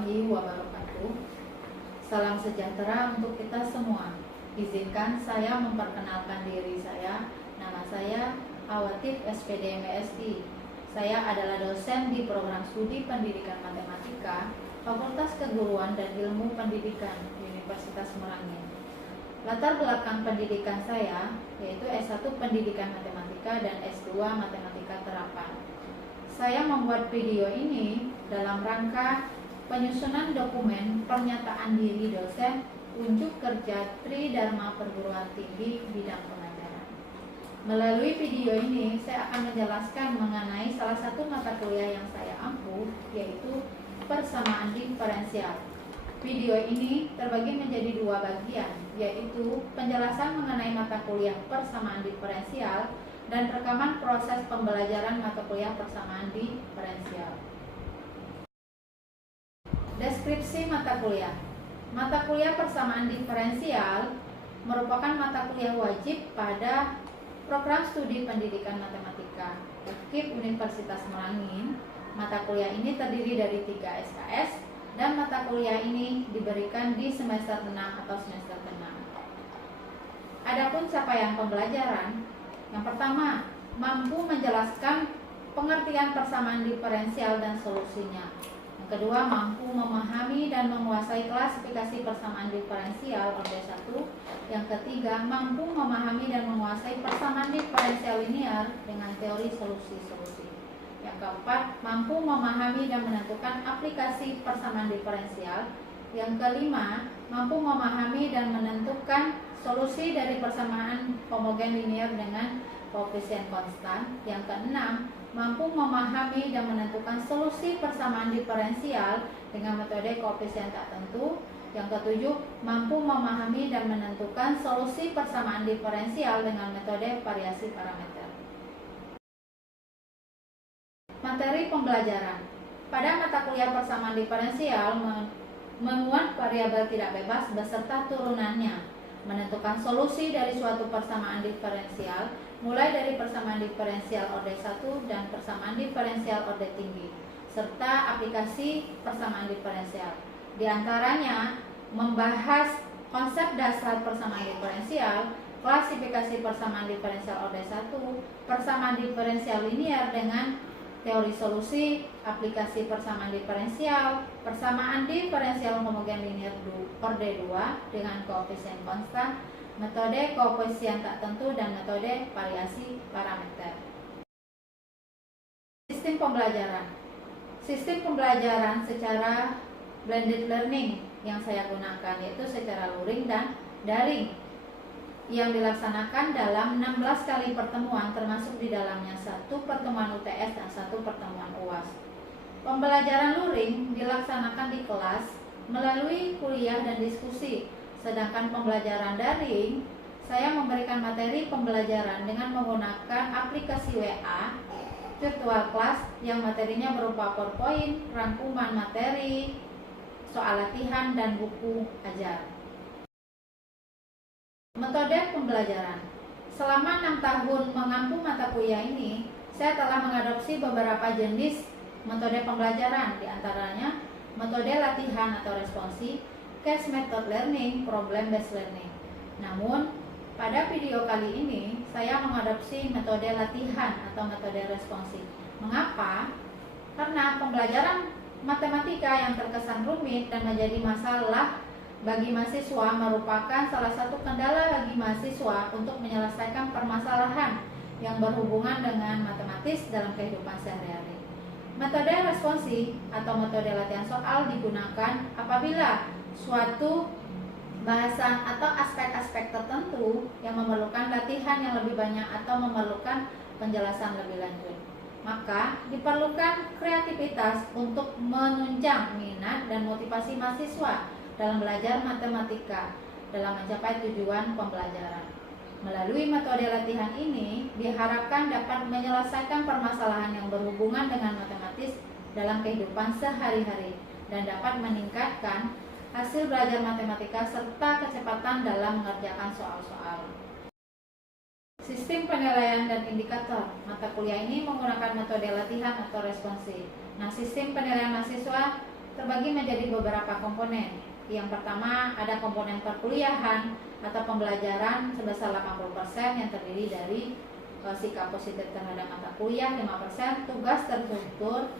warahmatullahi wabarakatuh. Salam sejahtera untuk kita semua. Izinkan saya memperkenalkan diri saya. Nama saya Awatif SPD MSI. Saya adalah dosen di program studi pendidikan matematika Fakultas Keguruan dan Ilmu Pendidikan Universitas Merangin. Latar belakang pendidikan saya yaitu S1 Pendidikan Matematika dan S2 Matematika Terapan. Saya membuat video ini dalam rangka penyusunan dokumen pernyataan diri dosen unjuk kerja Tridharma Perguruan Tinggi bidang pengajaran. Melalui video ini saya akan menjelaskan mengenai salah satu mata kuliah yang saya ampuh, yaitu persamaan diferensial. Video ini terbagi menjadi dua bagian, yaitu penjelasan mengenai mata kuliah persamaan diferensial dan rekaman proses pembelajaran mata kuliah persamaan diferensial. Deskripsi mata kuliah. Mata kuliah persamaan diferensial merupakan mata kuliah wajib pada program studi pendidikan matematika FKIP Universitas Merangin. Mata kuliah ini terdiri dari 3 SKS dan mata kuliah ini diberikan di semester 6 atau semester ke-6. Adapun capaian pembelajaran, yang pertama, mampu menjelaskan pengertian persamaan diferensial dan solusinya. Yang kedua, mampu memahami dan menguasai klasifikasi persamaan diferensial orde 1. Yang ketiga, mampu memahami dan menguasai persamaan diferensial linear dengan teori solusi-solusi. Yang keempat, mampu memahami dan menentukan aplikasi persamaan diferensial. Yang kelima, mampu memahami dan menentukan solusi dari persamaan homogen linear dengan koefisien konstan. Yang keenam, mampu memahami dan menentukan solusi persamaan diferensial dengan metode koefisien tak tentu. Yang ketujuh, mampu memahami dan menentukan solusi persamaan diferensial dengan metode variasi parameter. Materi pembelajaran. Pada mata kuliah persamaan diferensial memuat variabel tidak bebas beserta turunannya, menentukan solusi dari suatu persamaan diferensial, mulai dari persamaan diferensial orde 1 dan persamaan diferensial orde tinggi, serta aplikasi persamaan diferensial. Di antaranya membahas konsep dasar persamaan diferensial, klasifikasi persamaan diferensial orde 1, persamaan diferensial linear dengan teori solusi, aplikasi persamaan diferensial, persamaan diferensial homogen linear orde 2 dengan koefisien konstan, metode koefisien tak tentu, dan metode variasi parameter. Sistem pembelajaran. Sistem pembelajaran secara blended learning yang saya gunakan yaitu secara luring dan daring, yang dilaksanakan dalam 16 kali pertemuan, termasuk di dalamnya 1 pertemuan UTS dan 1 pertemuan UAS. Pembelajaran luring dilaksanakan di kelas melalui kuliah dan diskusi, sedangkan pembelajaran daring saya memberikan materi pembelajaran dengan menggunakan aplikasi WA, virtual class, yang materinya berupa PowerPoint, rangkuman materi, soal latihan, dan buku ajar. Metode pembelajaran. Selama 6 tahun mengampu mata kuliah ini, saya telah mengadopsi beberapa jenis metode pembelajaran, diantaranya metode latihan atau responsi, case method learning, problem based learning. Namun, pada video kali ini, saya mengadopsi metode latihan atau metode responsi. Mengapa? Karena pembelajaran matematika yang terkesan rumit dan menjadi masalah bagi mahasiswa merupakan salah satu kendala bagi mahasiswa untuk menyelesaikan permasalahan yang berhubungan dengan matematis dalam kehidupan sehari-hari. Metode responsi atau metode latihan soal digunakan apabila suatu bahasan atau aspek-aspek tertentu yang memerlukan latihan yang lebih banyak atau memerlukan penjelasan lebih lanjut. Maka diperlukan kreativitas untuk menunjang minat dan motivasi mahasiswa dalam belajar matematika dalam mencapai tujuan pembelajaran. Melalui metode latihan ini diharapkan dapat menyelesaikan permasalahan yang berhubungan dengan matematis dalam kehidupan sehari-hari dan dapat meningkatkan hasil belajar matematika serta kecepatan dalam mengerjakan soal-soal. Sistem penilaian dan indikator. Mata kuliah ini menggunakan metode latihan atau responsi. Nah, sistem penilaian mahasiswa terbagi menjadi beberapa komponen. Yang pertama ada komponen perkuliahan atau pembelajaran sebesar 80% yang terdiri dari sikap positif terhadap mata kuliah 5%, tugas terstruktur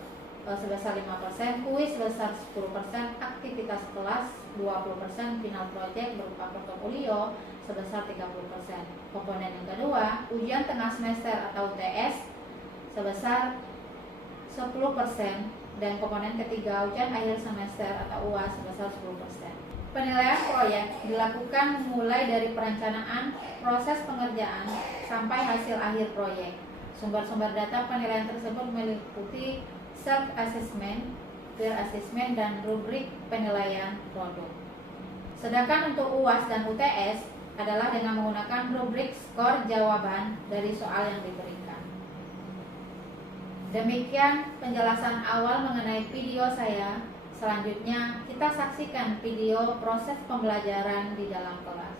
sebesar 5%, kuis sebesar 10%, aktivitas kelas 20%, final project berupa portofolio sebesar 30%. Komponen yang kedua, ujian tengah semester atau UTS sebesar 10%, dan komponen ketiga, ujian akhir semester atau UAS sebesar 10%. Penilaian proyek dilakukan mulai dari perencanaan, proses pengerjaan, sampai hasil akhir proyek. Sumber-sumber data penilaian tersebut meliputi self-assessment, peer assessment, dan rubrik penilaian produk. Sedangkan untuk UAS dan UTS adalah dengan menggunakan rubrik skor jawaban dari soal yang diberikan. Demikian penjelasan awal mengenai video saya. Selanjutnya kita saksikan video proses pembelajaran di dalam kelas.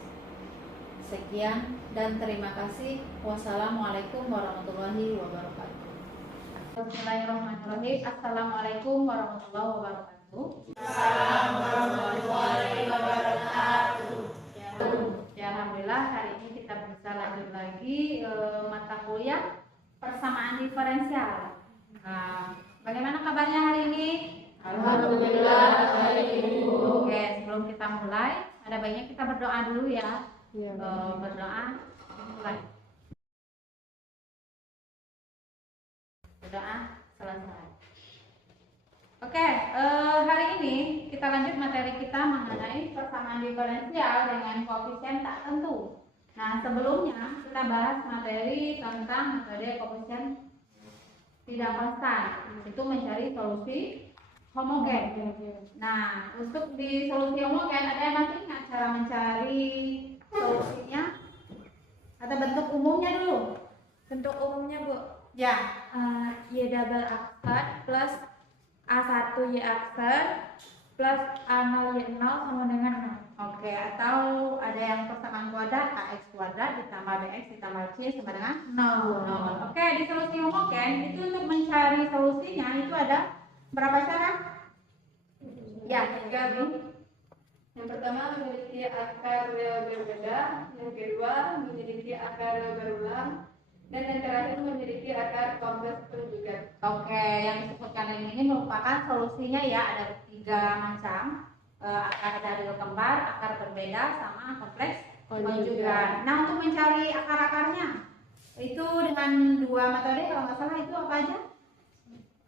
Sekian dan terima kasih. Wassalamualaikum warahmatullahi wabarakatuh. Bismillahirrahmanirrahim. Assalamualaikum warahmatullahi wabarakatuh. Warahmatullahi wabarakatuh. Ya, alhamdulillah hari ini kita bisa lanjut lagi mata kuliah persamaan diferensial. Nah, bagaimana kabarnya hari ini? Alhamdulillah baik, Ibu. Oke, sebelum kita mulai, ada baiknya kita berdoa dulu ya. Berdoa, mulai. Berdoa selesai. Oke, hari ini kita lanjut materi kita mengenai persamaan diferensial dengan koefisien tak tentu. Nah, sebelumnya kita bahas materi tentang metode koefisien tidak konstan, itu mencari solusi homogen. Nah, untuk di solusi homogen ada yang masih ingat cara mencari solusinya? Atau bentuk umumnya dulu? Bentuk umumnya, Bu, Ya, Y double aksen plus A1 Y aksen plus A0 Y0 sama dengan 0. oke. Atau ada yang persamaan kuadrat AX kuadrat ditambah BX ditambah C sama dengan 0. Oke, di solusi homogen itu untuk mencari solusinya itu ada berapa cara? Ya, 3 Bu. Yang pertama memiliki akar real berbeda, yang kedua memiliki akar real berulang, dan yang terakhir memiliki akar kompleks konjugat. Oke, yang disebutkan ini merupakan solusinya ya, ada 3 macam. Akar ada real kembar, akar berbeda, sama kompleks konjugat. Nah, untuk mencari akar-akarnya itu dengan 2 metode kalau nggak salah, itu apa aja?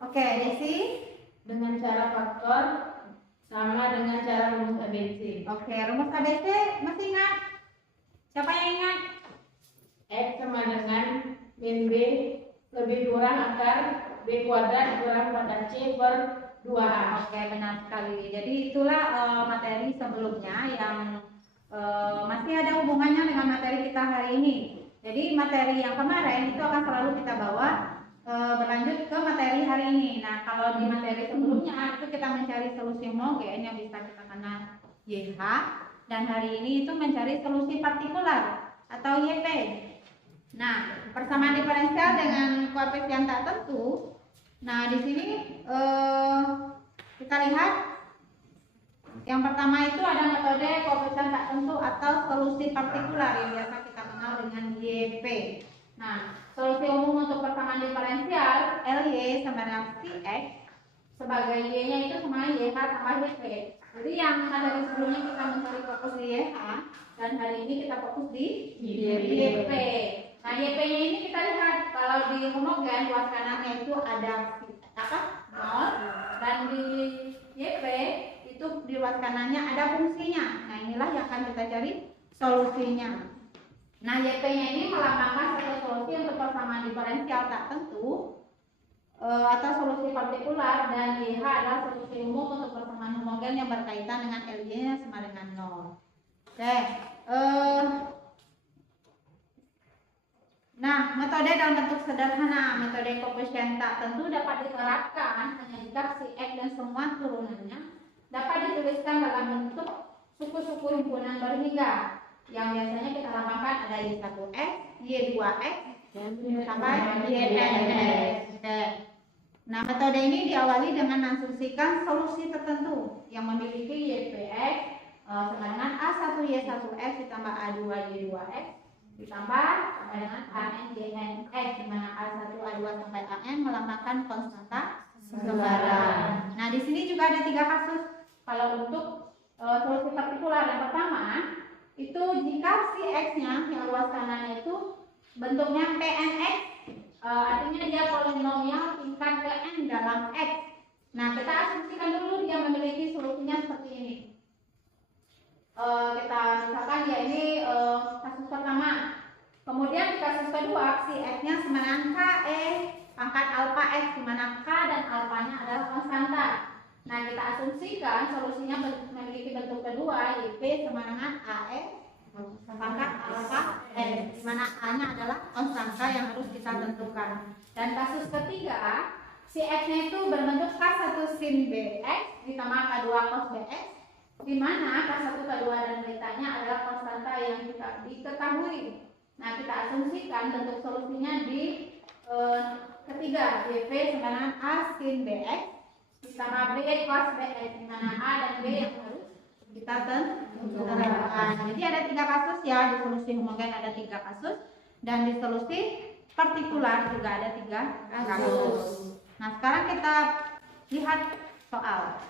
Oke, Desi. Dengan cara faktor sama dengan cara rumus ABC. Oke, rumus ABC masih ingat? Siapa yang ingat? X sama dengan min B lebih kurang akar B kuadrat kurang kuadrat C per 2A. Oke, benar sekali. Jadi itulah materi sebelumnya yang masih ada hubungannya dengan materi kita hari ini. Jadi materi yang kemarin itu akan selalu kita bawa berlanjut ke materi hari ini. Nah, kalau di materi sebelumnya itu kita mencari solusi homogen yang bisa kita kenal YH, dan hari ini itu mencari solusi partikular atau YP. Nah, persamaan diferensial dengan koefisien tak tentu. Nah, di sini kita lihat yang pertama itu ada metode koefisien tak tentu atau solusi partikular yang biasa kita kenal dengan YP. Nah, solusi umum untuk persamaan diferensial LY sama dengan CX sebagai Y-nya itu sama YH tambah YP. Jadi yang materi sebelumnya kita mencari fokus di YH, dan hari ini kita fokus di YP. Nah, YP-nya ini kita lihat kalau di homogen luas kanannya itu ada apa? 0, dan di YP itu di luas kanannya ada fungsinya. Nah, inilah yang akan kita cari solusinya. Nah, YP-nya ini melambangkan satu solusi untuk persamaan diferensial tak tentu atau solusi partikular, dan YH adalah solusi umum untuk persamaan homogen yang berkaitan dengan LY-nya sama dengan 0. Oke. Nah, metode dalam bentuk sederhana, metode koefisien tak tentu dapat diterapkan hanya jika si X dan semua turunannya dapat dituliskan dalam bentuk suku-suku himpunan berhingga yang biasanya kita lambangkan ada Y1X, Y2X, sampai YNX. Oke. Nah, metode ini diawali dengan mengasumsikan solusi tertentu yang memiliki YPX sama dengan A1Y1X ditambah A2Y2X ditambah sampai dengan ANYNX, di mana A1, A2 sampai AN melambangkan konstanta sebaran. Nah, di sini juga ada 3 kasus. Kalau untuk solusi partikular yang pertama itu jika si X-nya yang luas kanannya itu bentuknya PNX, artinya dia polinomial tingkat Pn dalam X. Nah, kita asumsikan dulu dia memiliki solusinya seperti ini. Kita misalkan dia ini kasus pertama. Kemudian di kasus kedua si X-nya sama dengan KE pangkat alfa X, di mana K dan alfanya adalah konstanta. Nah, kita asumsikan solusinya memiliki bentuk kedua, YP sama dengan AE pangkat alfa X, di mana A-nya adalah konstanta yang harus kita tentukan. Dan kasus ketiga, si X-nya itu berbentuk K1 sin BX ditambah K2 cos BX, di mana K1, K2 dan betanya adalah konstanta yang kita diketahui. Nah, kita asumsikan bentuk solusinya di ketiga, YP sama dengan A sin BX ditambah B cos BX, di mana A dan B yang harus kita tentukan. Jadi ada 3 kasus ya, di solusi homogen ada 3 kasus, dan di solusi partikular juga ada 3 kasus. Nah, sekarang kita lihat soal.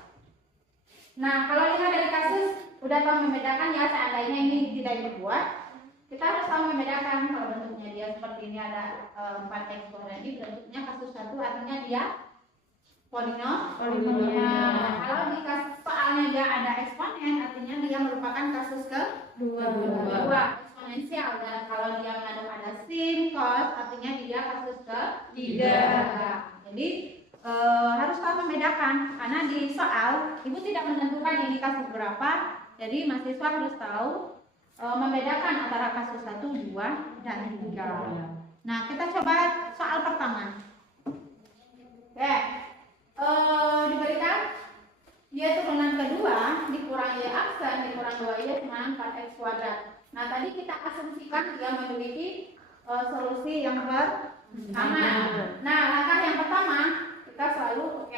Nah, kalau lihat dari kasus udah tahu membedakan ya, seandainya ini tidak dibuat, kita harus tahu membedakan. Kalau bentuknya dia seperti ini ada 4x kuadrat, ini bentuknya kasus 1, artinya dia polinomial. Nah, kalau di kasus soalnya dia ada eksponen, artinya dia merupakan kasus kedua, eksponensial. Dan kalau dia mengandung ada sin, cos, artinya dia kasus ketiga. Jadi harus tahu membedakan, karena di soal ibu tidak menentukan ini kasus berapa, jadi mahasiswa harus tahu membedakan antara kasus 1, 2, dan 3. Nah, kita coba soal pertama. Oke. Diberikan Y turunan kedua dikurang Y aksen dikurang 2Y sama 4x kuadrat. Nah, tadi kita asumsikan dia memiliki solusi yang pertama. Nah, langkah yang pertama kita selalu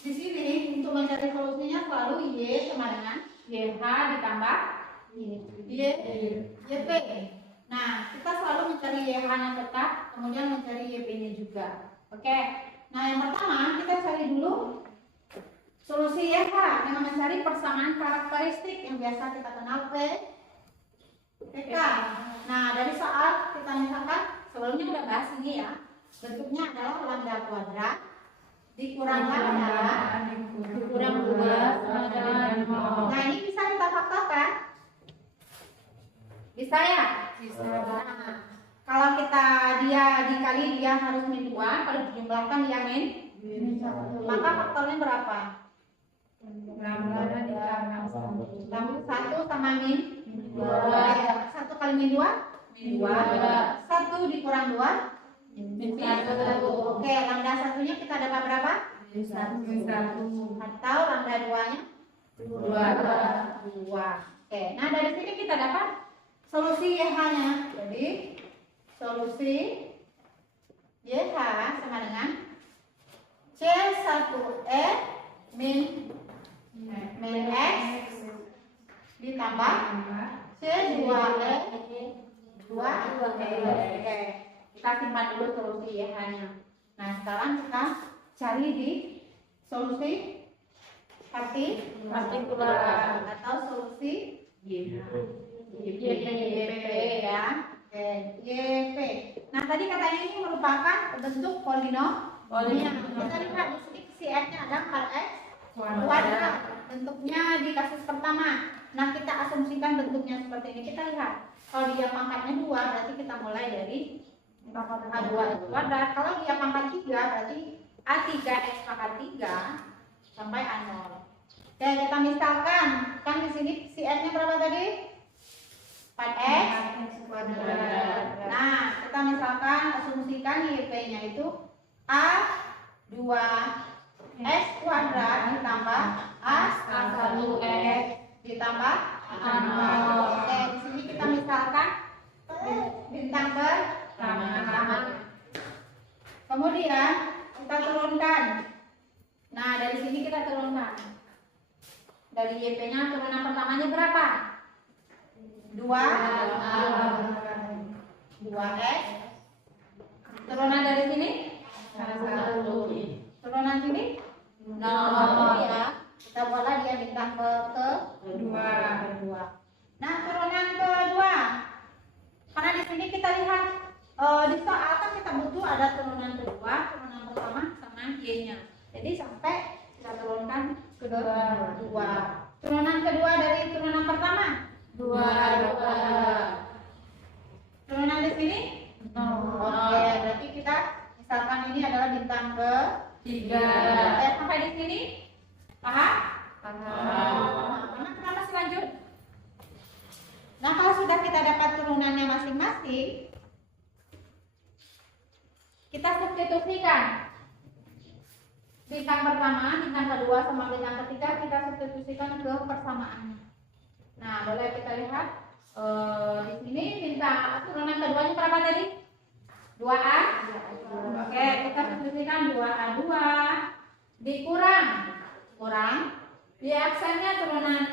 di sini untuk mencari solusinya selalu Y sama dengan YH ditambah YP. Nah, kita selalu mencari YH-nya tetap, kemudian mencari YP-nya juga. Oke. Nah, yang pertama kita cari dulu solusi YH dengan mencari persamaan karakteristik yang biasa kita kenal PK. Nah, dari soal kita misalkan sebelumnya udah bahas ini ya. Bentuknya adalah lambda kuadrat dikurang lambda dikurang 2 sama dengan 0. Nah, ini bisa kita faktorkan? Bisa ya? Bisa. Nah, kalau kita dikali dia harus min 2, kalau dijumlahkan dia min 1. Maka faktornya berapa? Lambda ditambah 1 sama min 2. 1 kali min 2? Min 2. 1 dikurang 2? Min 1. Oke, lambda satunya kita dapat berapa? Min 1. Atau lambda 2-nya? 2. Oke, nah dari sini kita dapat solusi YH-nya. Jadi solusi YH sama dengan C1E min X ditambah C2E 2E. Oke, kita simpan dulu solusi YH-nya. Nah, sekarang kita cari di solusi partikular atau solusi YP ya. YP. Nah, tadi katanya ini merupakan bentuk polinomial. Kita lihat di sini si X-nya ada 4x kuadrat. Bentuknya di kasus pertama. Nah, kita asumsikan bentuknya seperti ini. Kita lihat. Kalau dia pangkatnya 2, berarti kita mulai dari A2 kuadrat. Kalau dia pangkat 3, berarti A3x pangkat 3 sampai A0. Oke, kita misalkan kan di sini si X-nya berapa tadi? 4x kuadrat. Nah, kita misalkan asumsikan YP-nya itu A2x kuadrat ditambah A1x ditambah A0. Oke, di sini kita misalkan bintang pertama. Kemudian kita turunkan. Nah, dari sini kita turunkan. Dari YP-nya turunan pertamanya berapa? 2X. Turunan dari sini? 1. Turunan sini? 0 ya. Kita bola dia bintang ke 2. Nah, turunan kedua. Karena di sini kita lihat di soal kan kita butuh ada turunan kedua, turunan pertama sama Y-nya. Jadi sampai kita turunkan ke 2. Turunan kedua dari turunan pertama? 2. Turunan di sini? 0. Oke, berarti kita misalkan ini adalah bintang ke 3. Sampai di sini? Paham? Kenapa sih lanjut? Nah, kalau sudah kita dapat turunannya masing-masing, kita substitusikan bintang pertama, bintang kedua, sama bintang ketiga, kita substitusikan ke persamaannya. Nah, boleh kita lihat di sini bintang turunan keduanya berapa tadi? 2A. Oke, kita substitusikan 2A2 dikurang di aksennya turunan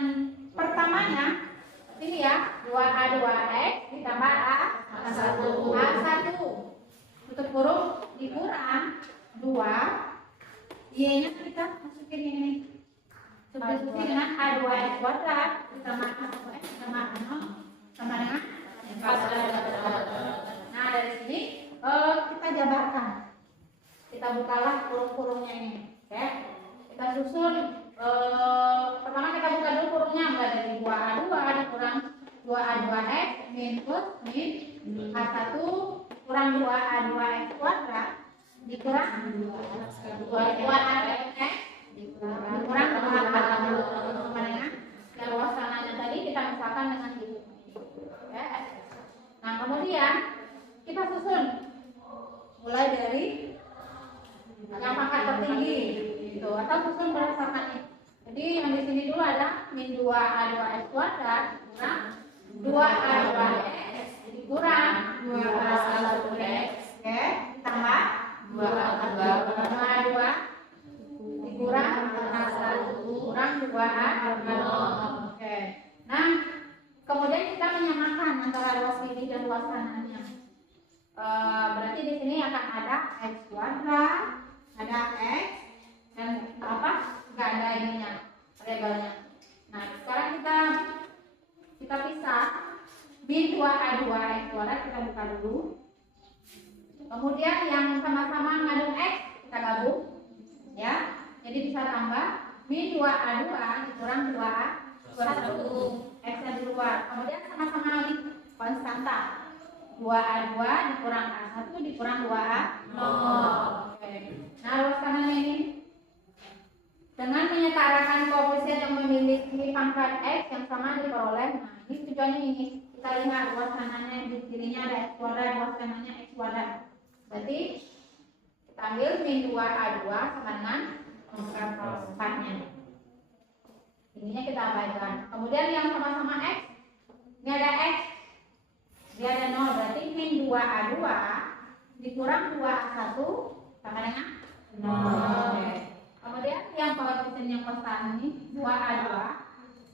pertamanya ini ya, 2A2X ditambah A1. Tutup kurung dikurang 2, Y-nya kita masukin ini. Substitusi dengan A2X kuadrat ditambah A1X ditambah A0 sama dengan 4. Nah, dari sini kita jabarkan. Kita bukalah kurung-kurungnya ini. Oke. Kita susun pertama kita buka dulu kurungnya, mulai dari 2A2 dikurang 2A2X minus min A1 kurang 2A2X kuadrat dikurang 2A2X dikurang 2A2 sama dengan yang luas kanannya tadi kita misalkan dengan gitu. Ya. Nah, kemudian kita susun mulai dari yang pangkat tertinggi gitu, atau susun berdasarkan ini. Jadi yang di sini dulu ada min 2A2X kuadrat kurang 2A2X dikurang 2A1X, oke, tambah 2A2 dikurang A1 kurang 2A0. Oke. Nah, kemudian kita menyamakan antara luas kiri dan luas kanannya. Berarti di sini akan ada X kuadrat, ada X dan apa? Nggak ada ininya, labelnya. Nah, sekarang kita pisah. Min 2A2X kuadrat kita buka dulu. Kemudian yang sama-sama mengandung X kita gabung, ya. Jadi bisa tambah min 2A2 dikurang 2A1 X-nya di luar. Kemudian sama-sama lagi konstanta. 2A2 dikurang A1 dikurang 2A0. Oke. Nah, luas kanannya ini dengan menyetarakan koefisien yang memiliki pangkat X yang sama diperoleh. Nah, ini tujuannya ini. Kita lihat luas kanannya di kirinya ada X kuadrat, luas kanannya X kuadrat. Berarti kita ambil min 2A2 sama dengan pangkatnya. Ininya kita abaikan. Kemudian yang sama-sama X, ini ada X, dia ada 0, berarti min 2A2 dikurang 2A1 sama dengan 0. Kemudian yang koefisien yang konstan ini 2A2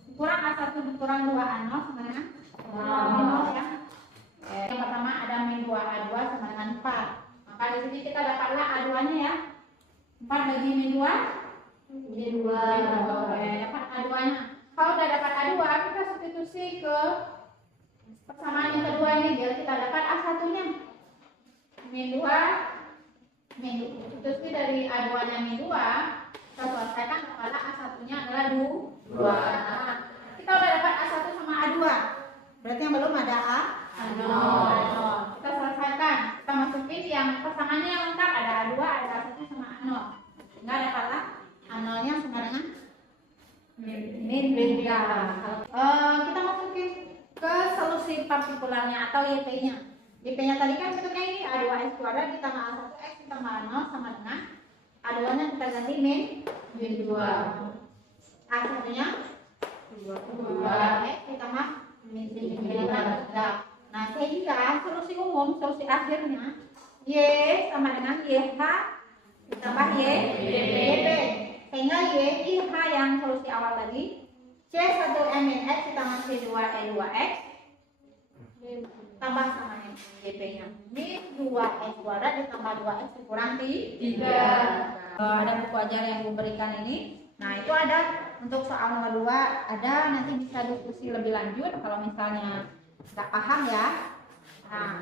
dikurang A1 dikurang 2A0 sama dengan 0 ya. Yang pertama ada min 2A2 sama dengan 4. Maka di sini kita dapatlah A2-nya ya. 4 bagi min 2 min 2. Dapat A2-nya. Kalau udah dapat A2, kita substitusi ke persamaan yang kedua ini biar kita dapat A1-nya. Min 2 substitusi dari A2-nya min 2, kita selesaikan kepala A1-nya adalah 2. Kita udah dapat A1 sama A2. Berarti yang belum ada A0. Kita selesaikan. Kita masukin yang persamaannya yang lengkap, ada A2, ada A1 sama A0. Sehingga dapatlah A0-nya sama dengan min 3. Kita masukin ke solusi partikularnya atau YP-nya. YP-nya tadi kan bentuknya ini A2X kuadrat ditambah A1X ditambah A0 sama dengan A2-nya kita ganti min 2. A1-nya 2X ditambah min 3. Nah, sehingga solusi umum, solusi akhirnya Y sama dengan YH ditambah YB. Sehingga YIH yang solusi awal tadi, C1M-X ditambah C2E2X tambah sama yang YB-nya. Ini 2X kuadrat ditambah 2X dikurang 3. Ada buku ajar yang memberikan ini. Nah, itu ada untuk soal nomor 2, ada nanti bisa diskusi lebih lanjut kalau misalnya nggak paham ya. Nah,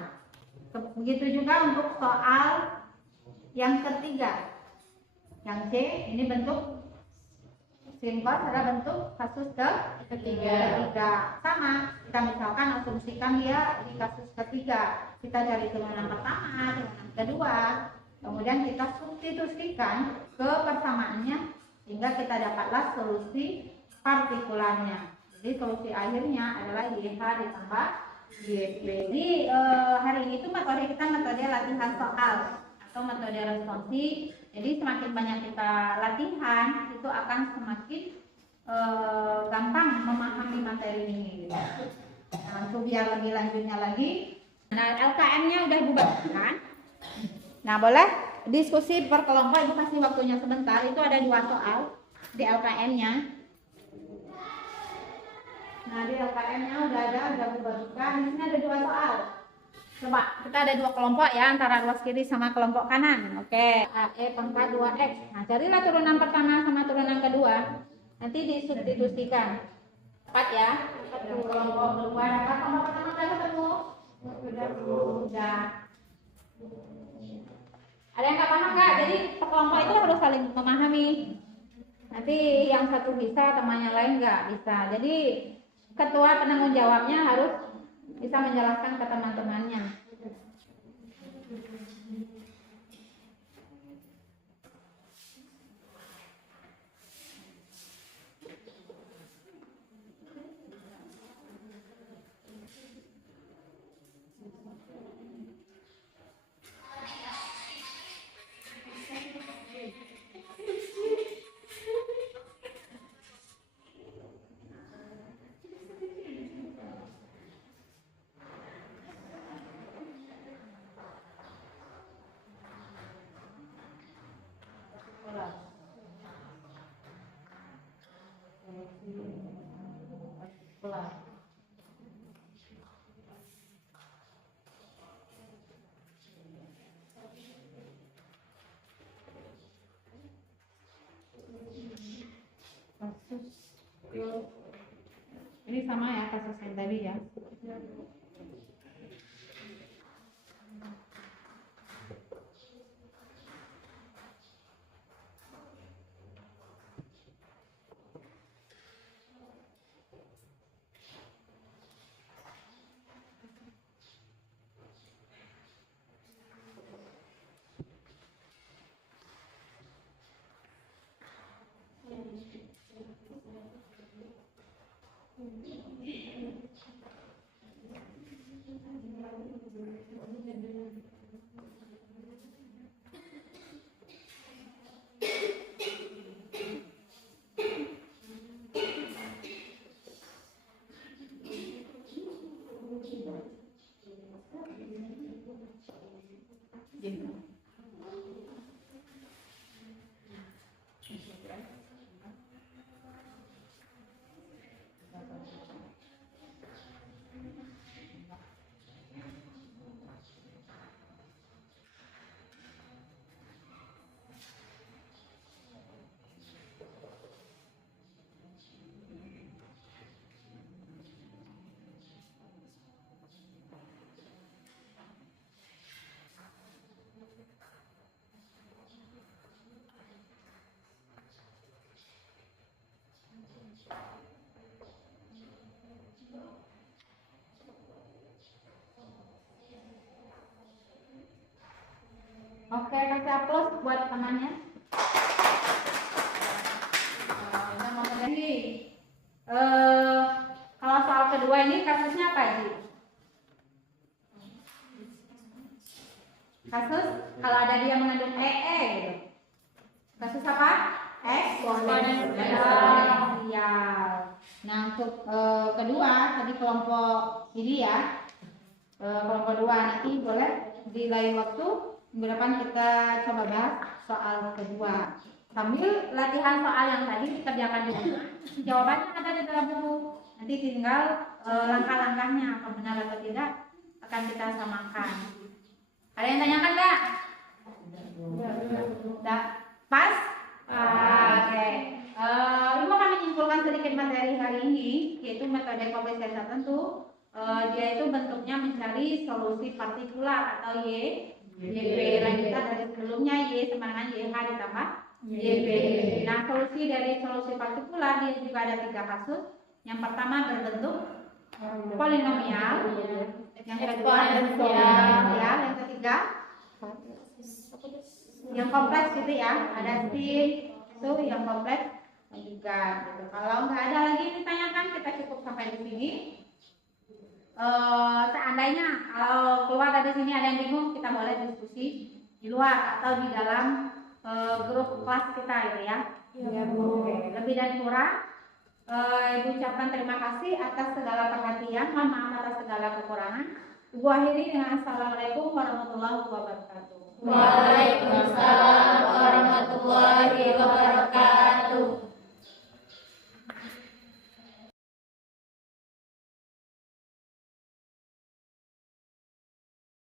begitu juga untuk soal yang ketiga. Yang C ini bentuk sinkron adalah bentuk kasus ketiga. Sama, kita misalkan asumsikan dia di kasus ketiga. Kita cari turunan pertama, turunan kedua, kemudian kita substitusikan ke persamaannya sehingga kita dapatlah solusi partikularnya. Jadi solusi akhirnya adalah YH ditambah YB. Jadi hari ini itu metode kita metode latihan soal atau metode responsi. Jadi semakin banyak kita latihan, itu akan semakin gampang memahami materi ini. Nah, untuk biar lebih lanjutnya lagi, nah LKM-nya udah dibubarkan. Nah, boleh diskusi per kelompok, itu pasti waktunya sebentar. Itu ada 2 soal di LKM-nya. Nah, di LKM-nya udah dibubarkan. Di sini ada 2 soal. Coba, kita ada 2 kelompok ya, antara luas kiri sama kelompok kanan. Oke, AE pangkat 2X. Nah, carilah turunan pertama sama turunan kedua. Nanti disubstitusikan. Dapat ya? Kelompok kedua dapat, kelompok pertama udah ketemu? Udah. Ada yang nggak paham nggak? Jadi kelompok itu harus saling memahami. Nanti yang satu bisa, temannya lain nggak bisa. Jadi ketua penanggung jawabnya harus bisa menjelaskan ke teman-temannya. Ini sama ya kasus yang tadi ya. Oke, kasih aplaus buat temannya. Jadi, kalau soal kedua ini kasusnya apa sih? Kasus kalau ada dia mengandung gitu. Kasus apa? Eksponensial. Nah, untuk kedua tadi kelompok ini ya, kelompok 2 nanti boleh di lain waktu Minggu depan kita coba bahas soal kedua. Sambil latihan soal yang tadi dikerjakan di rumah. Jawabannya ada di dalam buku. Nanti tinggal langkah-langkahnya apa benar atau tidak akan kita samakan. Ada yang tanyakan nggak? Udah pas? Oke. Ibu akan menyimpulkan sedikit materi hari ini, yaitu metode kompleksitas tertentu. Dia itu bentuknya mencari solusi partikular atau YP. Lanjutan dari sebelumnya Y sama dengan YH ditambah YP. Nah, solusi dari solusi partikular dia juga ada 3 kasus. Yang pertama berbentuk polinomial, yang kedua eksponensial, yang ketiga yang kompleks gitu ya, ada sin itu yang kompleks juga gitu. Kalau nggak ada lagi yang ditanyakan, kita cukup sampai di sini. Seandainya kalau keluar dari sini ada yang bingung, kita boleh diskusi di luar atau di dalam grup kelas kita gitu ya. Iya, Bu. Oke, lebih dan kurang Ibu ucapkan terima kasih atas segala perhatian, mohon maaf atas segala kekurangan. Ibu akhiri dengan assalamualaikum warahmatullahi wabarakatuh. Waalaikumsalam warahmatullahi wabarakatuh.